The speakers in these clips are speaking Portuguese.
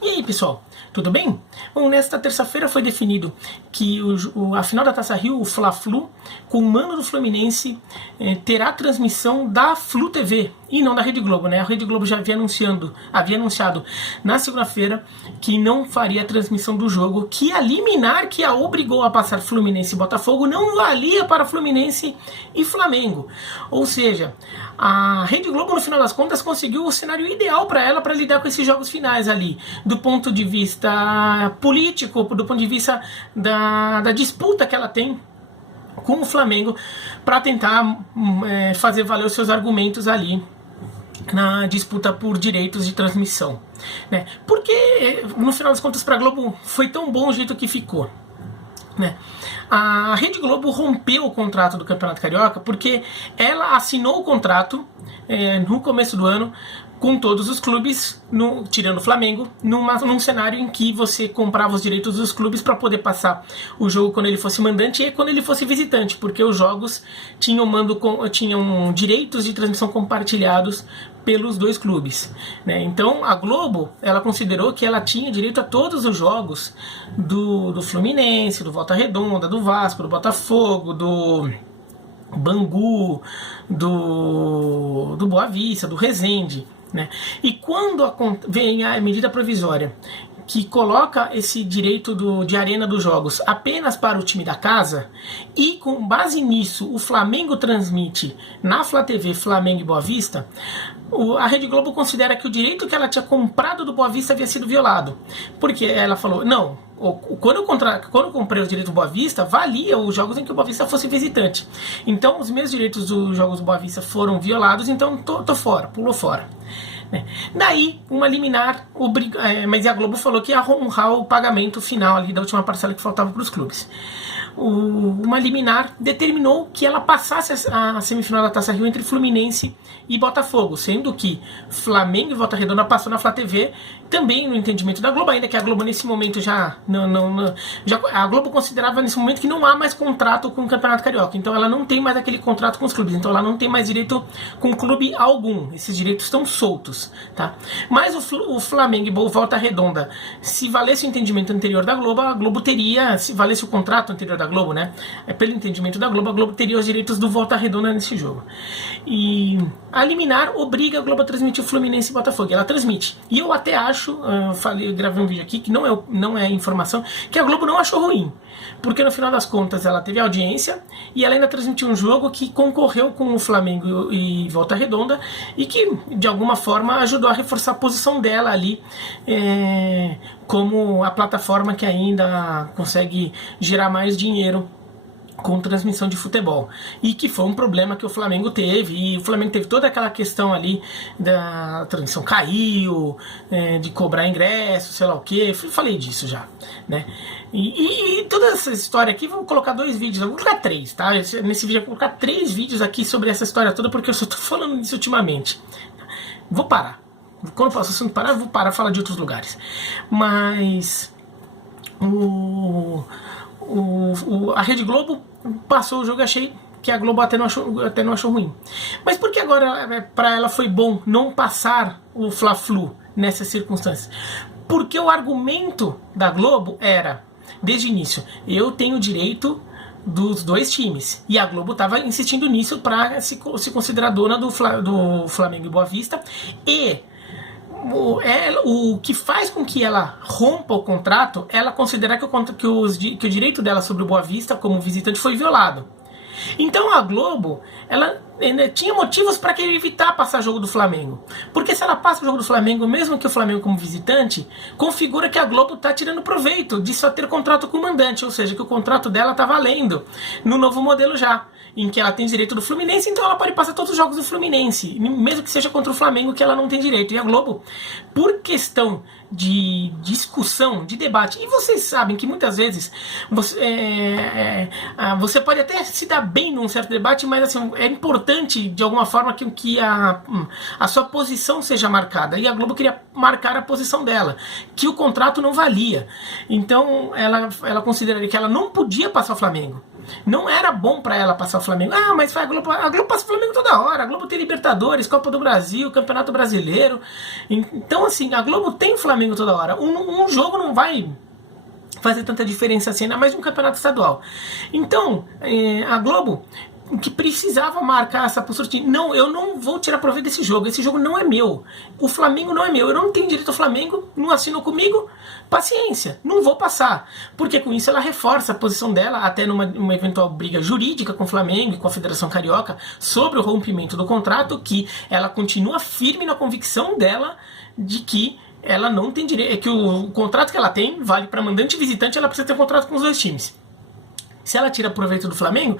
E aí, pessoal, tudo bem? Bom, nesta terça-feira foi definido que a final da Taça Rio, o Fla-Flu, com o mando do Fluminense, terá transmissão da Flu TV e não da Rede Globo, né? A Rede Globo já havia anunciado na segunda-feira que não faria a transmissão do jogo, que a liminar que a obrigou a passar Fluminense e Botafogo não valia para Fluminense e Flamengo. Ou seja, a Rede Globo, no final das contas, conseguiu o cenário ideal para ela para lidar com esses jogos finais ali, do ponto de vista político, do ponto de vista da disputa que ela tem com o Flamengo, para tentar fazer valer os seus argumentos ali na disputa por direitos de transmissão, né? Porque, no final das contas, para a Globo foi tão bom o jeito que ficou, né? A Rede Globo rompeu o contrato do Campeonato Carioca porque ela assinou o contrato no começo do ano com todos os clubes, tirando o Flamengo, num cenário em que você comprava os direitos dos clubes para poder passar o jogo quando ele fosse mandante e quando ele fosse visitante, porque os jogos tinham direitos de transmissão compartilhados pelos dois clubes, né? Então a Globo, ela considerou que ela tinha direito a todos os jogos do Fluminense, do Volta Redonda, do Vasco, do Botafogo, do Bangu, do Boa Vista, do Resende, né? E quando vem a medida provisória que coloca esse direito de arena dos jogos apenas para o time da casa, e com base nisso o Flamengo transmite na Flá TV Flamengo e Boa Vista, a Rede Globo considera que o direito que ela tinha comprado do Boa Vista havia sido violado, porque ela falou, não, quando eu comprei os direitos do Boa Vista, valia os jogos em que o Boa Vista fosse visitante, então os meus direitos dos jogos do Boa Vista foram violados, então tô fora, pulou fora. Daí, uma liminar, mas a Globo falou que ia honrar o pagamento final ali da última parcela que faltava para os clubes. Uma liminar determinou que ela passasse a semifinal da Taça Rio entre Fluminense e Botafogo, sendo que Flamengo e Volta Redonda passou na Flá TV, também no entendimento da Globo, ainda que a Globo nesse momento a Globo considerava nesse momento que não há mais contrato com o Campeonato Carioca, então ela não tem mais aquele contrato com os clubes, então ela não tem mais direito com clube algum, esses direitos estão soltos, tá? Mas o Flamengo e Volta Redonda, se valesse o entendimento anterior da Globo, a Globo teria, se valesse o contrato anterior da Globo, né? Pelo entendimento da Globo, a Globo teria os direitos do Volta Redonda nesse jogo. E a liminar obriga a Globo a transmitir o Fluminense e Botafogo. Ela transmite. E eu até acho, eu gravei um vídeo aqui que não é informação, que a Globo não achou ruim. Porque no final das contas ela teve audiência e ela ainda transmitiu um jogo que concorreu com o Flamengo e Volta Redonda e que de alguma forma ajudou a reforçar a posição dela ali como a plataforma que ainda consegue gerar mais dinheiro com transmissão de futebol, e que foi um problema que o Flamengo teve, e o Flamengo teve toda aquela questão ali da transmissão caiu, de cobrar ingresso, sei lá o que, falei disso já, né? E toda essa história aqui, vou colocar 2 vídeos, vou colocar 3, tá? Nesse vídeo eu vou colocar 3 vídeos aqui sobre essa história toda, porque eu só tô falando disso ultimamente. Vou parar. Quando eu assunto parar, eu vou parar e falar de outros lugares. Mas a Rede Globo passou o jogo, achei que a Globo até não achou ruim. Mas por que agora para ela foi bom não passar o Fla-Flu nessas circunstâncias? Porque o argumento da Globo era, desde o início, eu tenho direito dos 2 times. E a Globo estava insistindo nisso para se considerar dona do Flamengo e Boa Vista. E o que faz com que ela rompa o contrato, ela considerar que o direito dela sobre o Boa Vista como visitante foi violado. Então a Globo, ela tinha motivos para querer evitar passar jogo do Flamengo, porque se ela passa o jogo do Flamengo, mesmo que o Flamengo como visitante, configura que a Globo está tirando proveito de só ter contrato com o mandante, ou seja, que o contrato dela está valendo no novo modelo já, em que ela tem direito do Fluminense, então ela pode passar todos os jogos do Fluminense, mesmo que seja contra o Flamengo, que ela não tem direito. E a Globo, por questão de discussão, de debate, e vocês sabem que muitas vezes você pode até se dar bem num certo debate, mas assim, é importante de alguma forma que a sua posição seja marcada, e a Globo queria marcar a posição dela, que o contrato não valia. Então ela consideraria que ela não podia passar o Flamengo, Não era bom para ela passar o Flamengo. Ah, mas a Globo passa o Flamengo toda hora. A Globo tem Libertadores, Copa do Brasil, Campeonato Brasileiro. Então, assim, a Globo tem o Flamengo toda hora. Um jogo não vai fazer tanta diferença assim, ainda mais de um campeonato estadual. Então, a Globo, que precisava marcar essa postura de não, eu não vou tirar proveito desse jogo, esse jogo não é meu, o Flamengo não é meu, eu não tenho direito ao Flamengo, não assinou comigo, paciência, não vou passar, porque com isso ela reforça a posição dela, até numa eventual briga jurídica com o Flamengo e com a Federação Carioca sobre o rompimento do contrato, que ela continua firme na convicção dela de que ela não tem direito, é que o contrato que ela tem vale para mandante e visitante, ela precisa ter um contrato com os dois times. Se ela tira proveito do Flamengo,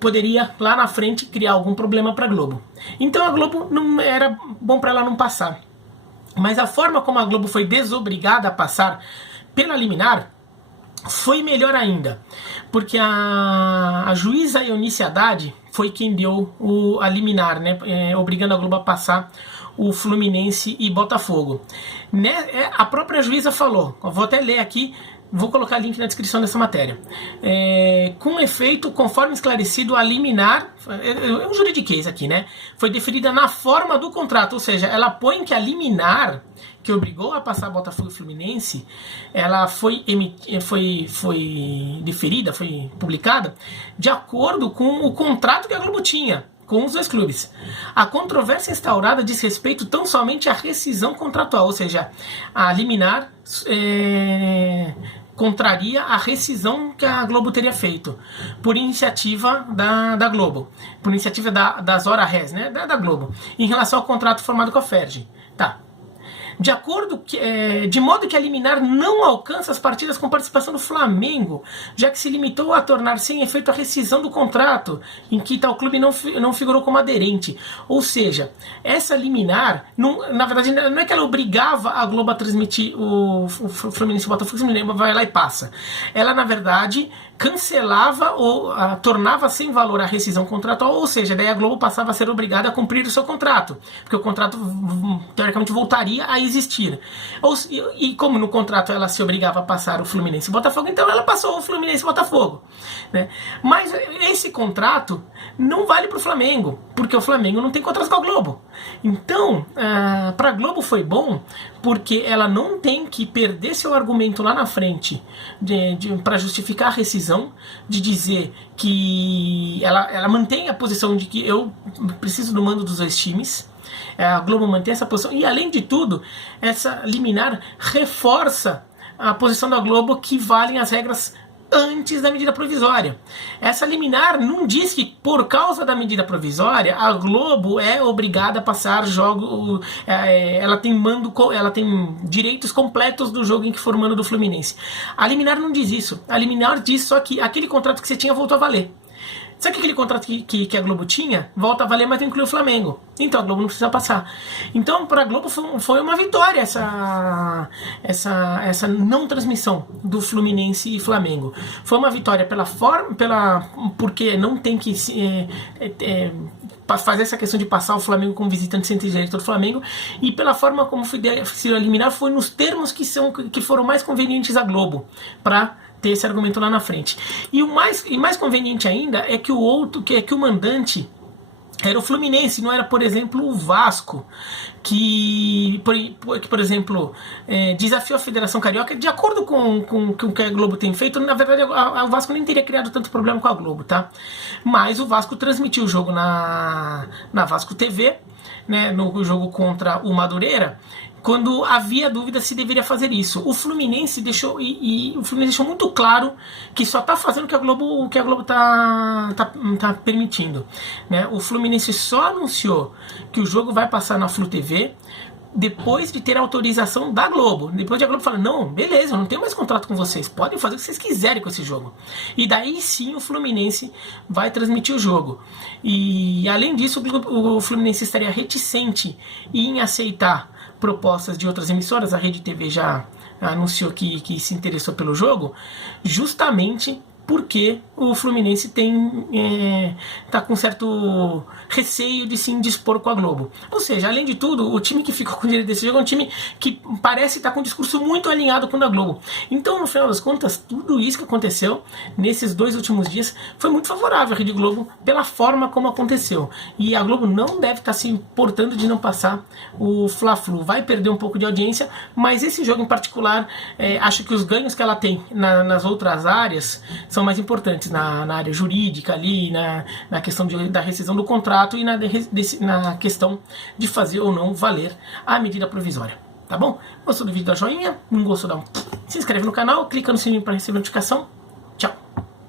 poderia lá na frente criar algum problema para a Globo. Então a Globo não era bom para ela não passar. Mas a forma como a Globo foi desobrigada a passar pela liminar foi melhor ainda, porque a juíza Eunice Haddad foi quem deu a liminar, né, obrigando a Globo a passar o Fluminense e Botafogo. A própria juíza falou, vou até ler aqui, vou colocar link na descrição dessa matéria. Com efeito, conforme esclarecido, a liminar, é um juridiquês aqui, né? Foi deferida na forma do contrato, ou seja, ela põe que a liminar que obrigou a passar Botafogo e Fluminense, ela foi deferida, foi publicada de acordo com o contrato que a Globo tinha com os dois clubes. A controvérsia instaurada diz respeito tão somente à rescisão contratual, ou seja, a liminar contraria a rescisão que a Globo teria feito, por iniciativa da Globo, por iniciativa das Hora Res, né, da Globo, em relação ao contrato formado com a Ferg. Tá. De modo que a liminar não alcança as partidas com participação do Flamengo, já que se limitou a tornar sem efeito a rescisão do contrato, em que tal clube não figurou como aderente. Ou seja, essa liminar, na verdade, não é que ela obrigava a Globo a transmitir o Fluminense e o Botafogo, vai lá e passa. Ela, na verdade, cancelava ou tornava sem valor a rescisão contratual, ou seja, daí a Globo passava a ser obrigada a cumprir o seu contrato, porque o contrato, teoricamente, voltaria a existir. E como no contrato ela se obrigava a passar o Fluminense e o Botafogo, então ela passou o Fluminense e o Botafogo, né? Mas esse contrato não vale para o Flamengo, porque o Flamengo não tem contrato com a Globo. Então, para a Globo foi bom, porque ela não tem que perder seu argumento lá na frente para justificar a rescisão, de dizer que ela mantém a posição de que eu preciso do mando dos dois times. A Globo mantém essa posição e, além de tudo, essa liminar reforça a posição da Globo, que valem as regras antes da medida provisória. Essa liminar não diz que, por causa da medida provisória, a Globo é obrigada a passar jogo, ela tem direitos completos do jogo em que for mando do Fluminense. A liminar não diz isso. A liminar diz só que aquele contrato que você tinha voltou a valer. Sabe que aquele contrato que a Globo tinha volta a valer, mas inclui o Flamengo. Então a Globo não precisa passar. Então, para a Globo foi uma vitória essa não transmissão do Fluminense e Flamengo. Foi uma vitória pela forma, porque não tem que fazer essa questão de passar o Flamengo como visitante sem ter direito do Flamengo, e pela forma como se eliminar foi nos termos que foram mais convenientes à Globo para ter esse argumento lá na frente. E mais conveniente ainda é que o mandante era o Fluminense, não era, por exemplo, o Vasco, que por exemplo, desafiou a Federação Carioca, de acordo com o que a Globo tem feito. Na verdade, o Vasco nem teria criado tanto problema com a Globo, tá? Mas o Vasco transmitiu o jogo na Vasco TV, né, no jogo contra o Madureira, quando havia dúvida se deveria fazer isso. O Fluminense deixou muito claro que só está fazendo o que a Globo tá permitindo, né? O Fluminense só anunciou que o jogo vai passar na Flu TV depois de ter a autorização da Globo. Depois de a Globo falar, não, beleza, eu não tenho mais contrato com vocês, podem fazer o que vocês quiserem com esse jogo. E daí sim o Fluminense vai transmitir o jogo. E além disso, o Fluminense estaria reticente em aceitar propostas de outras emissoras. A Rede TV já anunciou que se interessou pelo jogo, justamente porque o Fluminense tá com certo receio de se indispor com a Globo. Ou seja, além de tudo, o time que ficou com o direito desse jogo é um time que parece estar com um discurso muito alinhado com o da Globo. Então, no final das contas, tudo isso que aconteceu nesses 2 últimos dias foi muito favorável à Rede Globo pela forma como aconteceu. E a Globo não deve estar se importando de não passar o Fla-Flu. Vai perder um pouco de audiência, mas esse jogo em particular, acho que os ganhos que ela tem nas outras áreas são mais importantes, na área jurídica ali, na questão da rescisão do contrato e na questão de fazer ou não valer a medida provisória. Tá bom? Gostou do vídeo, dá joinha. Não gostou, se inscreve no canal, clica no sininho para receber notificação. Tchau!